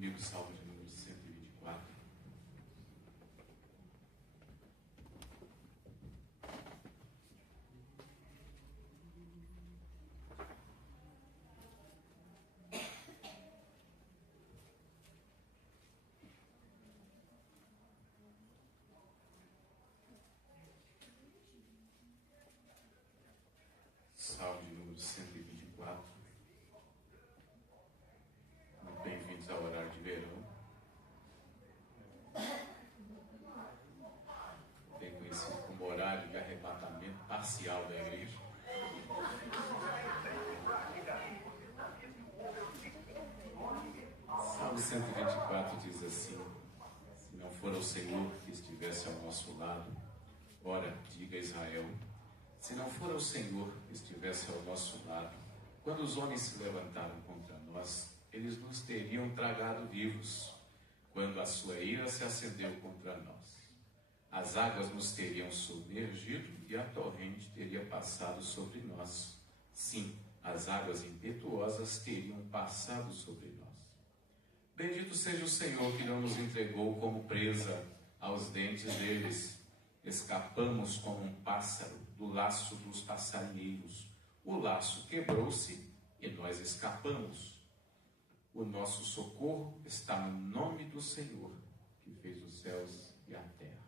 comigo o Salmo de número 124. Salmo de número 124. Muito bem-vindos ao horário de verão. Bem conhecido como horário de arrebatamento parcial da igreja. Salmo 124 diz assim: se não for o Senhor que estivesse ao nosso lado, ora, diga Israel, se não for o Senhor que estivesse ao nosso lado, quando os homens se levantaram contra nós, eles nos teriam tragado vivos. Quando a sua ira se acendeu contra nós, as águas nos teriam submergido e a torrente teria passado sobre nós. Sim, as águas impetuosas teriam passado sobre nós. Bendito seja o Senhor que não nos entregou como presa aos dentes deles. Escapamos como um pássaro do laço dos passarinheiros. O laço quebrou-se e nós escapamos. O nosso socorro está no nome do Senhor, que fez os céus e a terra.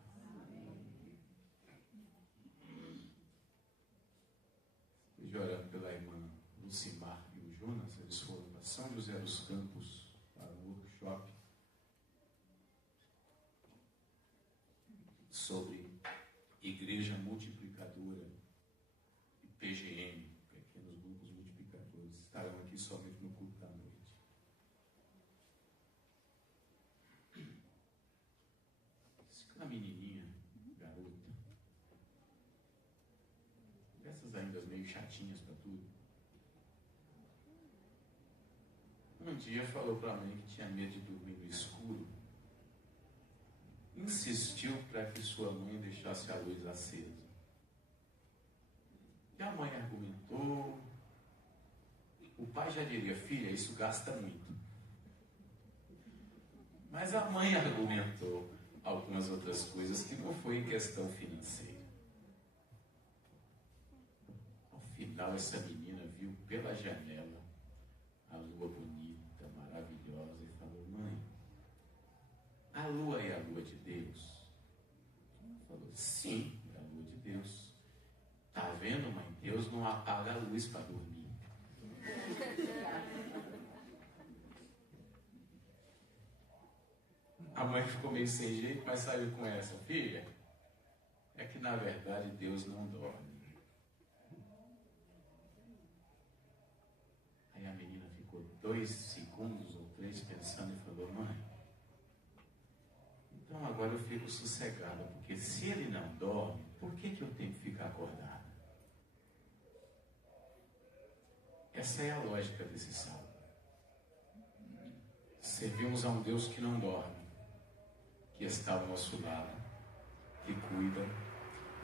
Estou orando pela irmã Lucimar e o Jonas. Eles foram para São José dos Campos para um workshop sobre igreja multiplicadora e PGM, pequenos grupos multiplicadores. Estarão aqui somente no culto da noite. Uma menininha, garota, dessas ainda meio chatinhas para tudo, um dia falou para mim que tinha medo de dormir no escuro. Insistiu para que sua mãe deixasse a luz acesa. E a mãe argumentou. O pai já diria: filha, isso gasta muito. Mas a mãe argumentou algumas outras coisas que não foi em questão financeira. Ao final, essa menina viu pela janela a lua bonita, maravilhosa, e falou: mãe, a lua é a lua de Deus? Ela falou: sim, é a lua de Deus. Tá vendo, mãe? Deus não apaga a luz para dormir. A mãe ficou meio sem jeito, mas saiu com essa: filha, é que na verdade Deus não dorme. Aí a menina ficou 2 segundos ou 3 pensando e falou: mãe, então agora eu fico sossegada, porque se ele não dorme, por que eu tenho que ficar acordada? Essa é a lógica desse salmo. Servimos a um Deus que não dorme, que está ao nosso lado, que cuida,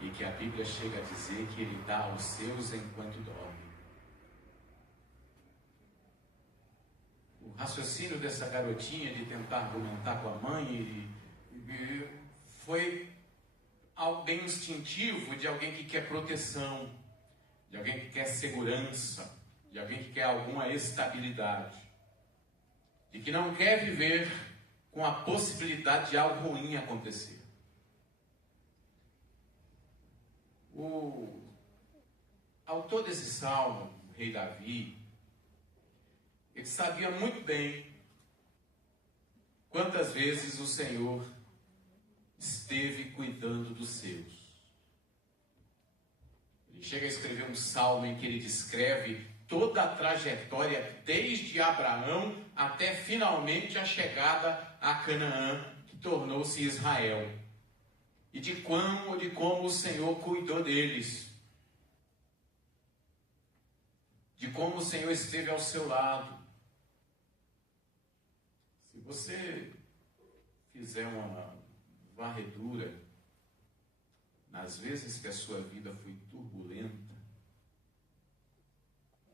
e que a Bíblia chega a dizer que Ele dá aos seus enquanto dorme. O raciocínio dessa garotinha de tentar argumentar com a mãe foi algo bem instintivo de alguém que quer proteção, de alguém que quer segurança, de alguém que quer alguma estabilidade, de que não quer viver com a possibilidade de algo ruim acontecer. O autor desse salmo, o rei Davi, ele sabia muito bem quantas vezes o Senhor esteve cuidando dos seus. Ele chega a escrever um salmo em que ele descreve toda a trajetória desde Abraão até finalmente a chegada a Canaã, que tornou-se Israel. E de como o Senhor cuidou deles. De como o Senhor esteve ao seu lado. Se você fizer uma varredura nas vezes que a sua vida foi turbulenta,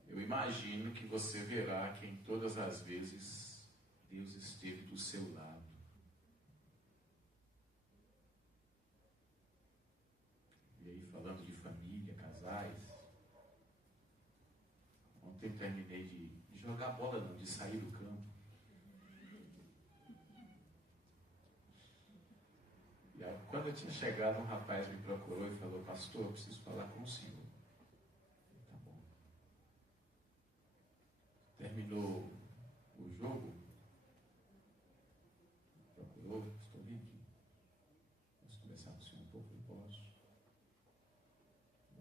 eu imagino que você verá que em todas as vezes Deus esteve do seu lado. E aí, falando de família, casais, ontem eu terminei de jogar bola, não, de sair do campo. E aí, quando eu tinha chegado, um rapaz me procurou e falou: pastor, eu preciso falar com o senhor. Tá bom. Terminou o jogo, procurou, estou bem aqui. Posso conversar com o senhor um pouco? Eu posso.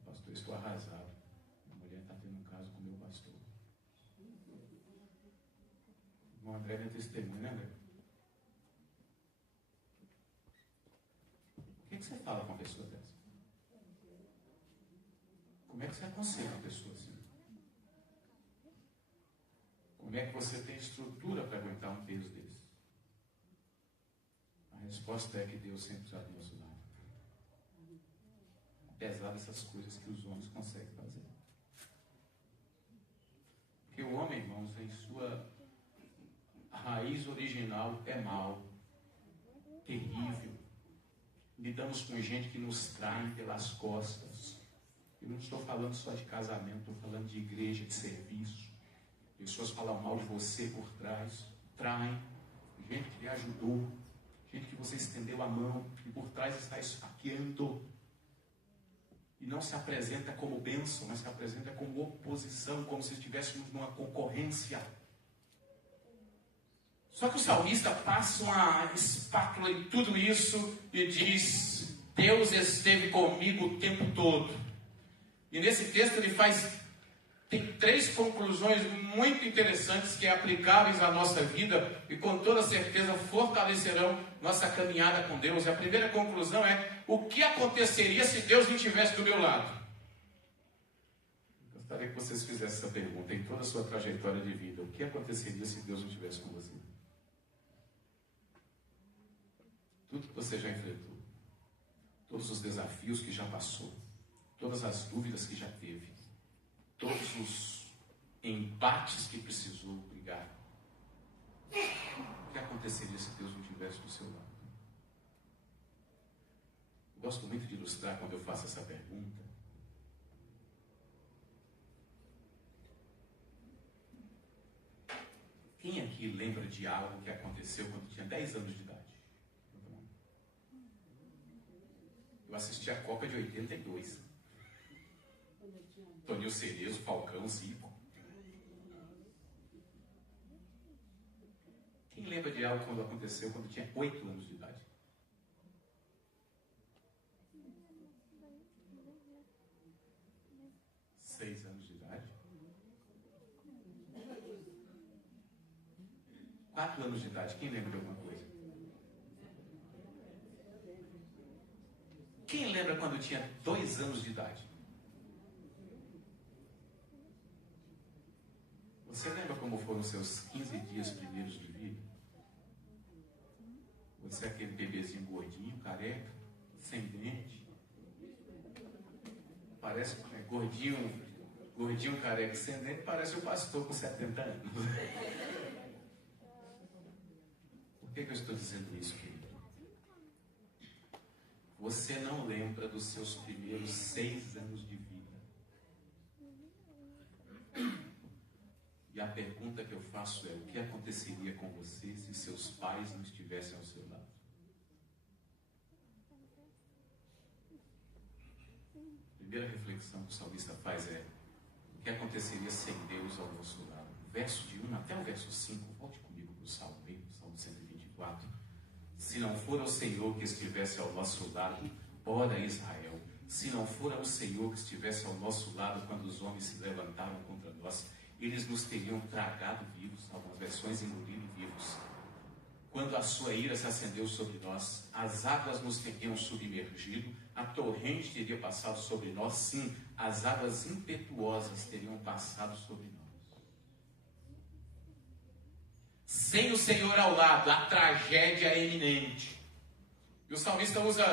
Pastor, estou arrasado. Minha mulher está tendo um caso com o meu pastor. O André é testemunha, né, André? O que você fala com uma pessoa dessa? Como é que você aconselha uma pessoa assim? Como é que você tem estrutura para aguentar um peso desse? A resposta é que Deus sempre está do nosso lado. Apesar dessas coisas que os homens conseguem fazer. Porque o homem, irmãos, em sua raiz original é mau, terrível. Lidamos com gente que nos trai pelas costas. Eu não estou falando só de casamento, estou falando de igreja, de serviço. Pessoas falam mal de você por trás, traem. Gente que lhe ajudou, gente que você estendeu a mão e por trás está esfaqueando. E não se apresenta como bênção, mas se apresenta como oposição, como se estivéssemos numa concorrência. Só que o salmista passa uma espátula em tudo isso e diz: Deus esteve comigo o tempo todo. E nesse texto ele tem 3 conclusões muito interessantes que é aplicáveis à nossa vida e com toda certeza fortalecerão nossa caminhada com Deus. E a primeira conclusão é: o que aconteceria se Deus não estivesse do meu lado? Eu gostaria que vocês fizessem essa pergunta em toda a sua trajetória de vida. O que aconteceria se Deus não estivesse com você? Tudo que você já enfrentou, todos os desafios que já passou, todas as dúvidas que já teve, todos os embates que precisou brigar. O que aconteceria se Deus não estivesse do seu lado? Eu gosto muito de ilustrar quando eu faço essa pergunta. Quem aqui lembra de algo que aconteceu quando tinha 10 anos de idade? Eu assisti a Copa de 82. Toninho Cerezo, Falcão, Zico. Quem lembra de algo quando aconteceu quando tinha 8 anos de idade? Seis anos de idade? 4 anos de idade. Quem lembra de alguma coisa? Quem lembra quando tinha 2 anos de idade? Você lembra como foram os seus 15 dias primeiros de vida? Você é aquele bebezinho gordinho, careca, sem dente. Parece gordinho, careca, sem dente, parece o pastor com 70 anos. Por que eu estou dizendo isso, querido? Você não lembra dos seus primeiros 6 anos de vida. E a pergunta que eu faço é: o que aconteceria com você se seus pais não estivessem ao seu lado? A primeira reflexão que o salmista faz é: o que aconteceria sem Deus ao nosso lado? O verso de 1 até o verso 5, volte comigo para o Salmo 124. Se não for o Senhor que estivesse ao nosso lado, ora Israel, se não for o Senhor que estivesse ao nosso lado quando os homens se levantaram contra nós, eles nos teriam tragado vivos, algumas versões engolido vivos. Quando a sua ira se acendeu sobre nós, as águas nos teriam submergido, a torrente teria passado sobre nós, sim, as águas impetuosas teriam passado sobre nós. Sem o Senhor ao lado, a tragédia é iminente. E o salmista usa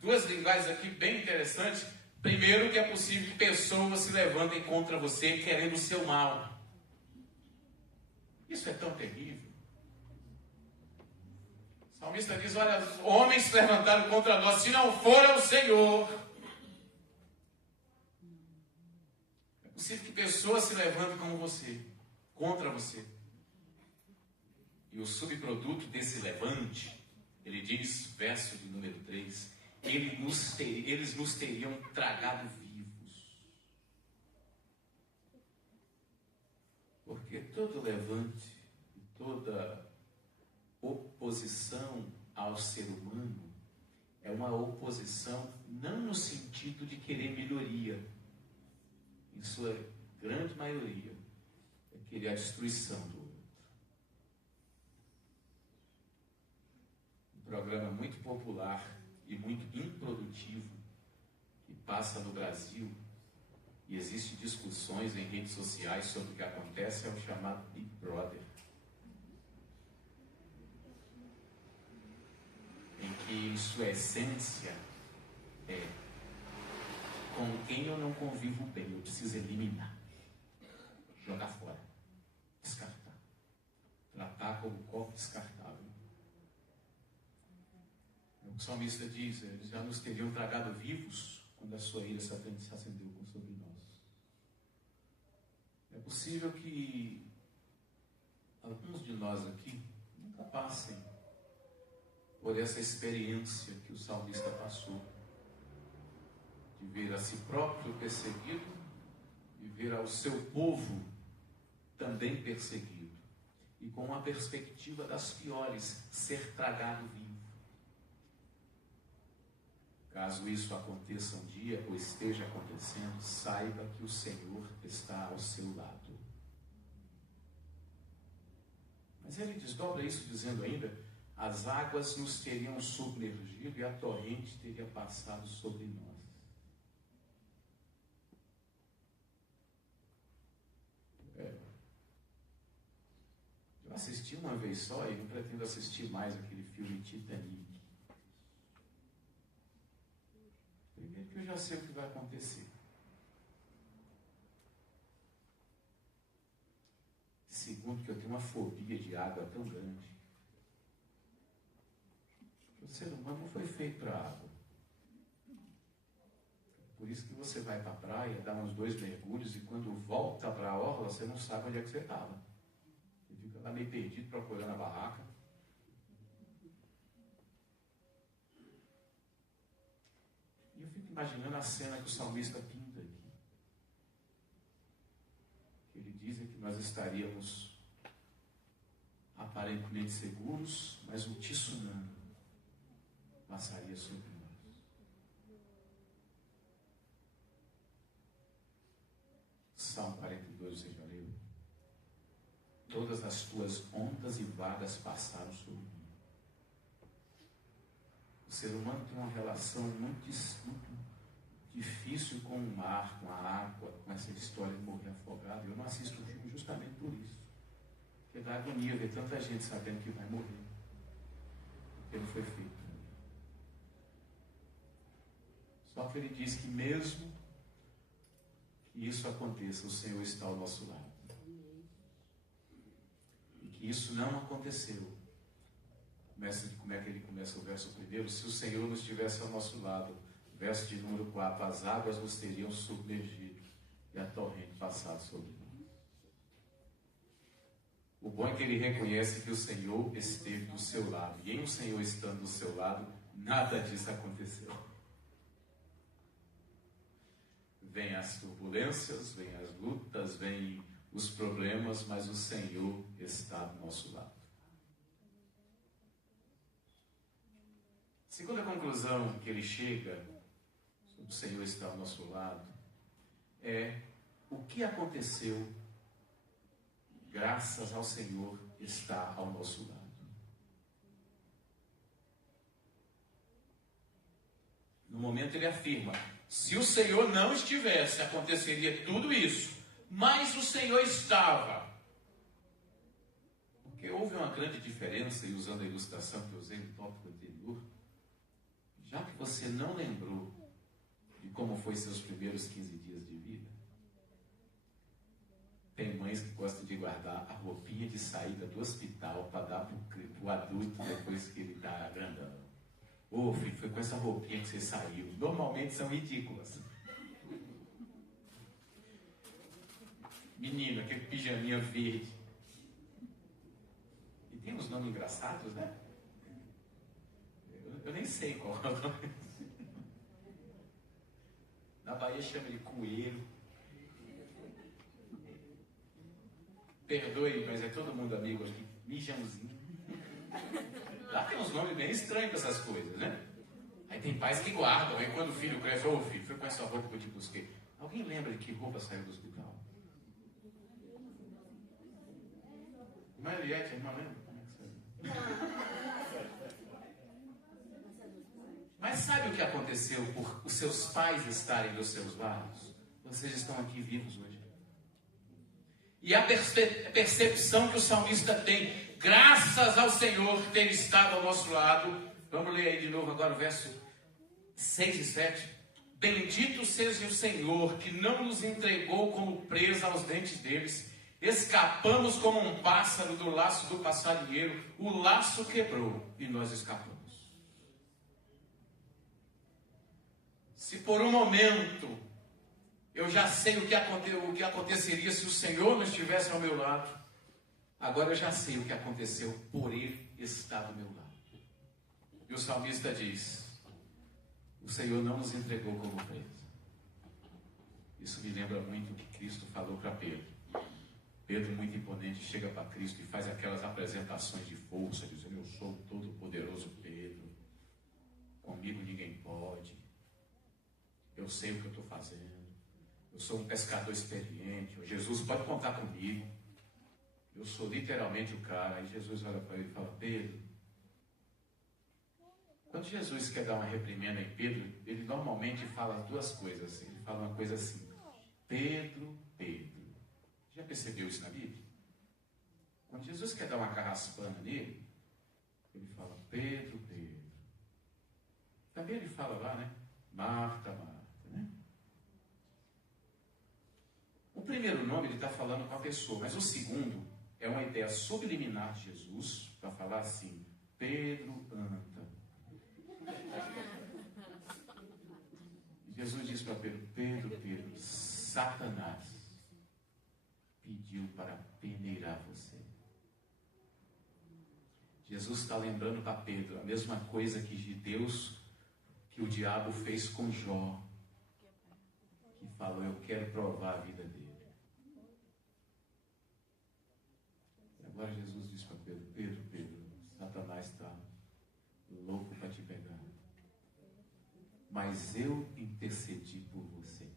2 linguagens aqui bem interessantes. Primeiro, que é possível que pessoas se levantem contra você querendo o seu mal. Isso é tão terrível. salmista diz, olha, os homens se levantaram contra nós, se não for o Senhor. É possível que pessoas se levantem como você, contra você. E o subproduto desse levante, ele diz, verso de número 3, eles nos teriam tragado vivos. Porque todo levante, toda oposição ao ser humano é uma oposição não no sentido de querer melhoria, em sua grande maioria é querer a destruição do outro. Um programa muito popular e muito improdutivo que passa no Brasil e existem discussões em redes sociais sobre o que acontece é o chamado Big Brother, em que sua essência é: com quem eu não convivo bem, eu preciso eliminar, jogar fora, descartar, tratar como copo descartável. O salmista diz, eles já nos teriam tragado vivos quando a sua ira se acendeu sobre nós. É possível que alguns de nós aqui nunca passem por essa experiência que o salmista passou, de ver a si próprio perseguido e ver ao seu povo também perseguido, e com uma perspectiva das piores, ser tragado vivo. Caso isso aconteça um dia, ou esteja acontecendo, saiba que o Senhor está ao seu lado. Mas ele desdobra isso dizendo ainda, as águas nos teriam submergido e a torrente teria passado sobre nós. Eu assisti uma vez só e não pretendo assistir mais aquele filme Titanic. Primeiro que eu já sei o que vai acontecer. Segundo que eu tenho uma fobia de água tão grande. O ser humano não foi feito para água. Por isso que você vai para a praia, dá uns 2 mergulhos e quando volta para a orla, você não sabe onde é que você estava. Você fica lá meio perdido procurando a barraca. E eu fico imaginando a cena que o salmista pinta aqui. Que ele diz que nós estaríamos aparentemente seguros, mas um tsunami passaria sobre nós. Salmo 42, você já leu? Todas as tuas ondas e vagas passaram sobre mim. O ser humano tem uma relação muito difícil com o mar, com a água, com essa história de morrer afogado. Eu não assisto o filme justamente por isso. Porque dá agonia ver tanta gente sabendo que vai morrer. Porque não foi feito. Só que ele diz que mesmo que isso aconteça, o Senhor está ao nosso lado. E que isso não aconteceu. Como é que ele começa o verso primeiro? Se o Senhor não estivesse ao nosso lado, verso de número 4, as águas nos teriam submergido e a torrente passado sobre nós. O bom é que ele reconhece que o Senhor esteve do seu lado. E em o Senhor estando do seu lado, nada disso aconteceu. Vêm as turbulências, vêm as lutas, vêm os problemas, mas o Senhor está do nosso lado. Segunda conclusão que ele chega, sobre o Senhor estar ao nosso lado, é o que aconteceu graças ao Senhor estar ao nosso lado. No momento ele afirma, se o Senhor não estivesse, aconteceria tudo isso, mas o Senhor estava. Porque houve uma grande diferença, e usando a ilustração que eu usei no tópico anterior, já que você não lembrou de como foi seus primeiros 15 dias de vida, Tem mães que gostam de guardar a roupinha de saída do hospital para dar para o adulto depois que ele está grandão. Ô filho, foi com essa roupinha que você saiu. Normalmente são ridículas. Menino, aquele pijaminha verde. E tem uns nomes engraçados, né? Eu nem sei qual é o nome. Na Bahia chama de coelho. Perdoe, mas é todo mundo amigo aqui. Mijãozinho. Lá tem uns nomes bem estranhos para essas coisas, né? Aí tem pais que guardam. Aí quando o filho cresce, ô filho, foi com essa roupa que eu te busquei. Alguém lembra de que roupa saiu do hospital? Irmã Eliette, a irmã lembra? Como é que saiu? Mas sabe o que aconteceu por os seus pais estarem dos seus lados? Vocês estão aqui vivos hoje. E a percepção que o salmista tem, graças ao Senhor ter estado ao nosso lado. Vamos ler aí de novo agora o verso 6 e 7. Bendito seja o Senhor, que não nos entregou como presa aos dentes deles. Escapamos como um pássaro do laço do passarinheiro. O laço quebrou e nós escapamos. Se por um momento eu já sei o que aconteceria se o Senhor não estivesse ao meu lado, agora eu já sei o que aconteceu por Ele estar do meu lado. E o salmista diz: o Senhor não nos entregou como presa. Isso me lembra muito o que Cristo falou para Pedro. Pedro, muito imponente, chega para Cristo e faz aquelas apresentações de força, dizendo: eu sou o todo-poderoso Pedro, comigo ninguém pode, eu sei o que eu estou fazendo, eu sou um pescador experiente, Jesus pode contar comigo, eu sou literalmente o cara. Aí Jesus olha para ele e fala: Pedro. Quando Jesus quer dar uma reprimenda em Pedro, ele normalmente fala duas coisas. Ele fala uma coisa assim: Pedro, Pedro. Já percebeu isso na Bíblia? Quando Jesus quer dar uma carraspana nele, ele fala: Pedro, Pedro. Também ele fala lá, né? Marta, Marta, né? O primeiro nome ele está falando com a pessoa, mas o segundo é uma ideia subliminar de Jesus para falar assim: Pedro, anda. Jesus diz para Pedro: Pedro, Pedro, Satanás pediu para peneirar você. Jesus está lembrando para Pedro a mesma coisa que de Deus, que o diabo fez com Jó, que falou: eu quero provar a vida dele. E agora Jesus diz para Pedro: Pedro, Pedro, Satanás está louco para te pegar, mas eu intercedi por você.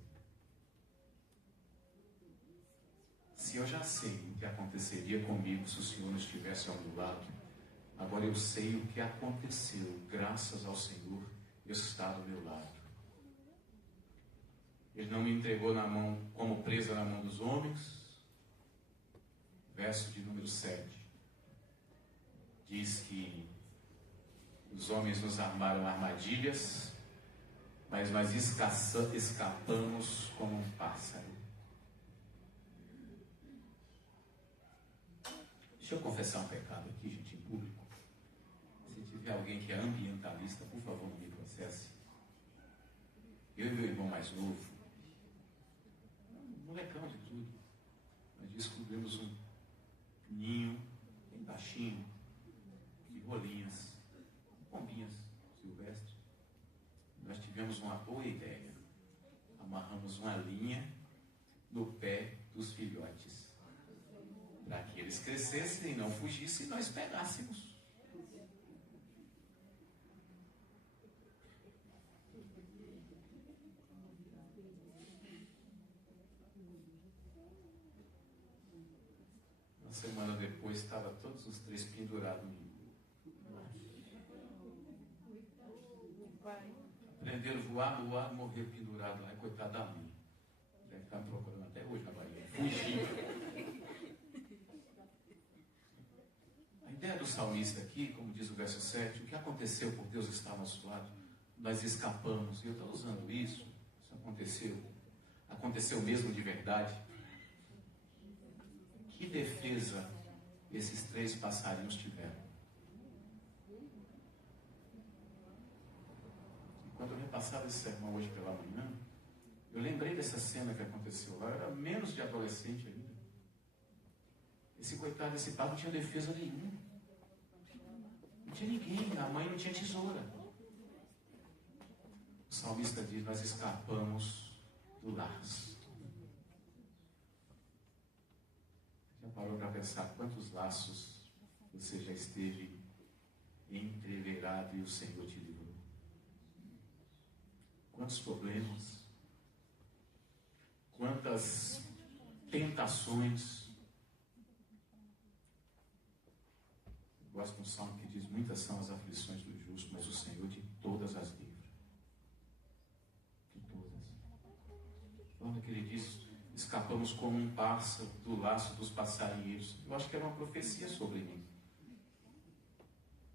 Se eu já sei o que aconteceria comigo se o Senhor não estivesse ao meu lado, agora eu sei o que aconteceu, graças ao Senhor estar do meu lado. Ele não me entregou na mão, como presa na mão dos homens. Verso de número 7 diz que os homens nos armaram armadilhas, mas nós escapamos como um pássaro. Deixa eu confessar um pecado aqui, gente, em público. Se tiver alguém que é ambientalista, por favor, não me processe. Eu e meu irmão mais novo, molecão de tudo, nós descobrimos um ninho bem baixinho de rolinhas, pombinhas silvestres. Nós tivemos uma boa ideia. Amarramos uma linha no pé dos filhotes, para que eles crescessem e não fugissem e nós pegássemos. Uma semana depois, estavam todos os três pendurados. Aprenderam a voar, morrer pendurado lá, coitado da mãe. Deve estar me procurando até hoje na Bahia. Fugiu. A ideia do salmista aqui, como diz o verso 7, o que aconteceu por Deus estar ao nosso lado? Nós escapamos. E eu estou usando isso aconteceu mesmo de verdade. Que defesa esses 3 passarinhos tiveram? E quando eu repassava esse sermão hoje pela manhã, eu lembrei dessa cena que aconteceu lá. Eu era menos de adolescente ainda. Esse coitado, esse pai não tinha defesa nenhuma. Não tinha ninguém. A mãe não tinha tesoura. O salmista diz: nós escapamos do laço. Já parou para pensar quantos laços você já esteve entreverado e o Senhor te livrou? Quantos problemas? Quantas tentações? Eu gosto de um salmo que diz: muitas são as aflições do justo, mas o Senhor de todas as livra. De todas. Quando que ele diz: escapamos como um pássaro do laço dos passarinheiros. Eu acho que era uma profecia sobre mim.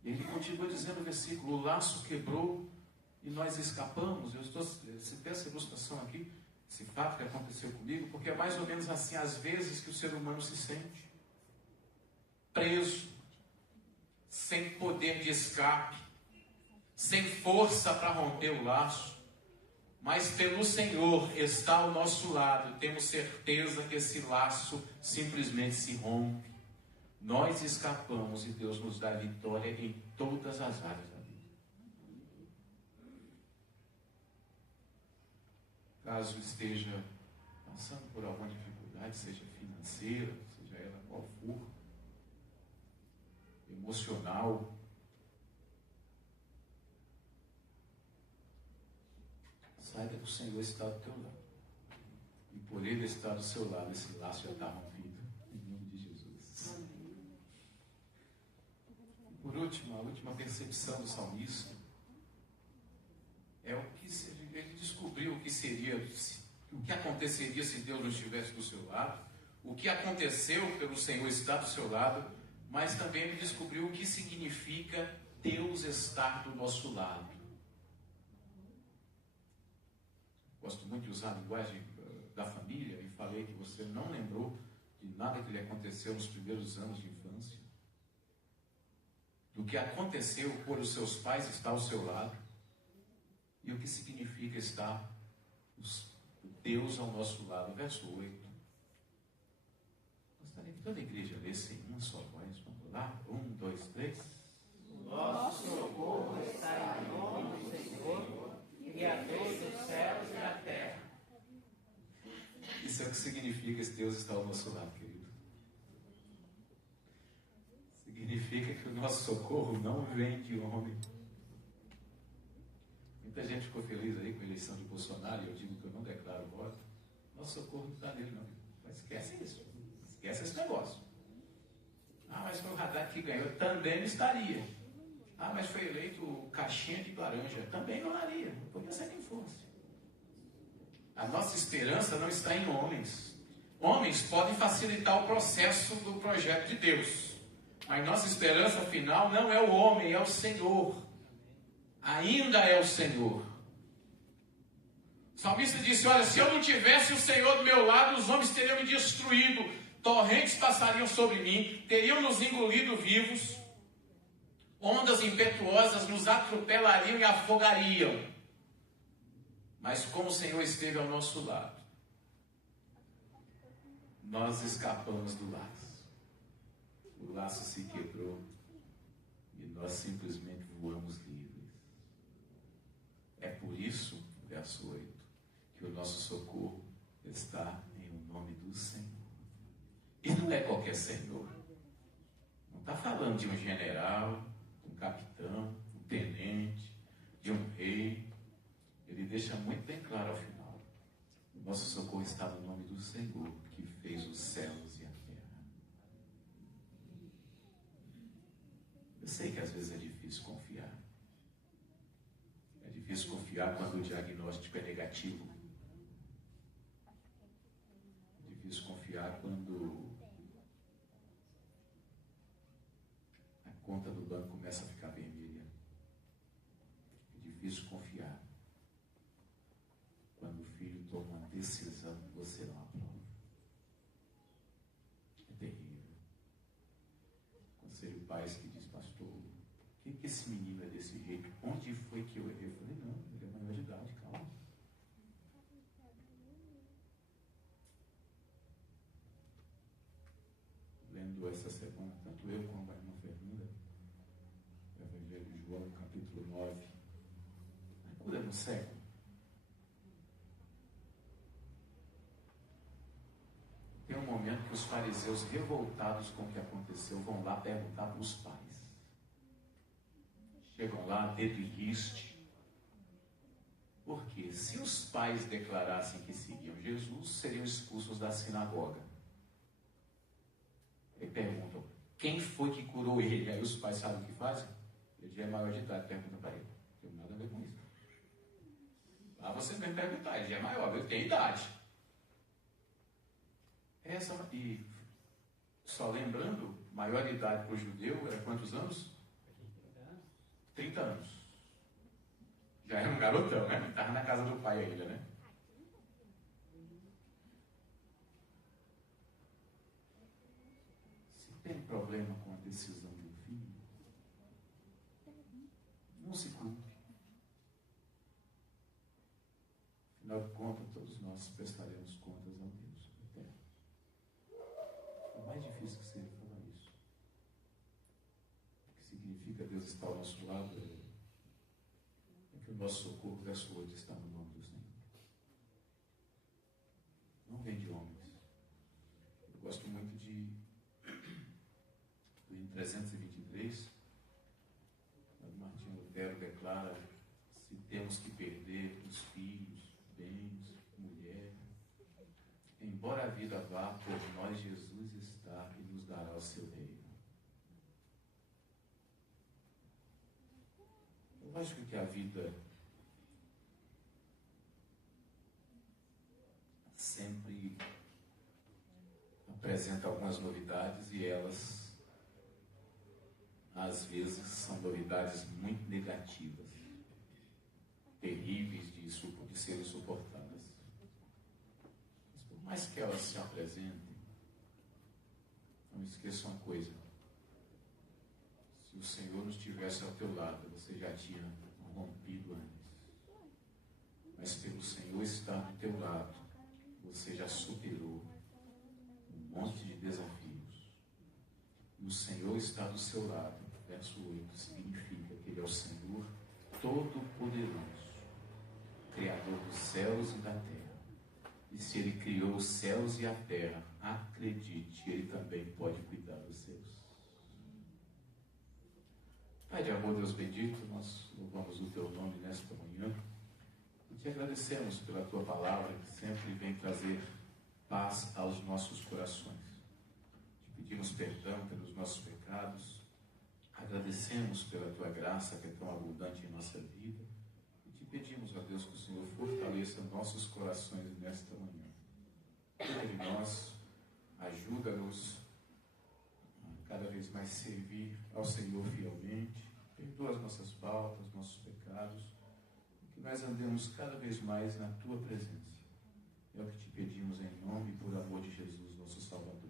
E ele continua dizendo no versículo: o laço quebrou e nós escapamos. Eu estou citando essa ilustração aqui, esse fato que aconteceu comigo, porque é mais ou menos assim, às vezes, que o ser humano se sente preso, sem poder de escape, sem força para romper o laço. Mas pelo Senhor está ao nosso lado, temos certeza que esse laço simplesmente se rompe. Nós escapamos e Deus nos dá vitória em todas as áreas da vida. Caso esteja passando por alguma dificuldade, seja financeira, seja ela qual for, emocional, saiba que o Senhor está do teu lado. E por Ele estar do seu lado, esse laço já está rompido. Em nome de Jesus. E por último, a última percepção do salmista é o que ele descobriu o que seria, o que aconteceria se Deus não estivesse do seu lado, o que aconteceu pelo Senhor estar do seu lado, mas também ele descobriu o que significa Deus estar do nosso lado. Gosto muito de usar a linguagem da família e falei que você não lembrou de nada que lhe aconteceu nos primeiros anos de infância, do que aconteceu por os seus pais estar ao seu lado e o que significa estar Deus ao nosso lado. Verso 8. Gostaria que toda a igreja lesse em uma só voz. Vamos lá? 1, 2, 3. Nosso socorro está em nome do Senhor, Criador dos céus e da terra. Isso é o que significa esse Deus está ao nosso lado, querido. Significa que o nosso socorro não vem de homem. Muita gente ficou feliz aí com a eleição de Bolsonaro, e eu digo que eu não declaro voto. Nosso socorro não está nele, não. Mas esquece isso. Esquece esse negócio. Ah, mas foi o Haddad que ganhou. Também não estaria. Ah, mas foi eleito o Caixinha de Laranja. Também não haria. Podia ser quem fosse. A nossa esperança não está em homens. Homens podem facilitar o processo do projeto de Deus. Mas nossa esperança final não é o homem, é o Senhor. Ainda é o Senhor. O salmista disse: olha, se eu não tivesse o Senhor do meu lado, os homens teriam me destruído, torrentes passariam sobre mim, teriam nos engolido vivos, ondas impetuosas nos atropelariam e afogariam. Mas como o Senhor esteve ao nosso lado, nós escapamos do laço. O laço se quebrou e nós simplesmente voamos livres. É por isso, verso 8, que o nosso socorro está em o nome do Senhor. E não é qualquer Senhor. Não está falando de um general, de um capitão, de um tenente, de um rei. Ele deixa muito bem claro ao final. O nosso socorro está no nome do Senhor, que fez os céus e a terra. Eu sei que às vezes é difícil confiar. É difícil confiar quando o diagnóstico é negativo. É difícil confiar quando a conta do banco começa a ficar vermelha. É difícil confiar quando o filho toma uma decisão que você não aprova. É terrível. que esse menino é desse jeito? Onde foi que eu errei? Eu falei, não, ele é maior de idade, calma. Lendo essa semana, tanto eu como a irmã Fernanda, o Evangelho de João, capítulo 9, a cura no cego. Tem um momento que os fariseus, revoltados com o que aconteceu, vão lá perguntar para os pais. Chegam lá, dedo em riste. Porque se os pais declarassem que seguiam Jesus, seriam expulsos da sinagoga. E perguntam, quem foi que curou ele? Aí os pais sabem o que fazem? Ele já é maior de idade, pergunta para ele. Não tem nada a ver com isso. Lá você vem perguntar, ele já é maior, ele tem idade. E só lembrando, maior idade para o judeu era quantos anos? 30 anos. Já era um garotão, né? Estava na casa do pai ainda, né? Se tem problema com a decisão do filho, não se culpe. Afinal de contas, todos nós prestaremos contas a Deus eterno. É mais difícil que seja falar isso. O que significa Deus estar ao nosso lado é que o nosso socorro dessa hoje está no nome do Senhor. Não vem de homens. Eu gosto muito do hino 323, quando Martinho Lutero declara: se temos que perder os filhos, bens, mulher, embora a vida vá, por nós Jesus está e nos dará o seu reino. Lógico que a vida sempre apresenta algumas novidades e elas, às vezes, são novidades muito negativas, terríveis de serem suportadas. Mas por mais que elas se apresentem, não esqueça uma coisa: se o Senhor não estivesse ao teu lado, você já tinha rompido antes. Mas pelo Senhor estar do teu lado, você já superou um monte de desafios. E o Senhor está do seu lado. Verso 8 significa que Ele é o Senhor Todo-Poderoso, Criador dos céus e da terra. E se Ele criou os céus e a terra, acredite, Ele também pode cuidar dos seus. Pai de amor, Deus bendito, nós louvamos o Teu nome nesta manhã e Te agradecemos pela Tua palavra que sempre vem trazer paz aos nossos corações. Te pedimos perdão pelos nossos pecados, agradecemos pela Tua graça que é tão abundante em nossa vida e Te pedimos, ó Deus, que o Senhor fortaleça nossos corações nesta manhã. Cuida de nós, ajuda-nos a cada vez mais servir ao Senhor fielmente, perdoa as nossas faltas, nossos pecados, e que nós andemos cada vez mais na Tua presença. É o que Te pedimos em nome e por amor de Jesus, nosso Salvador.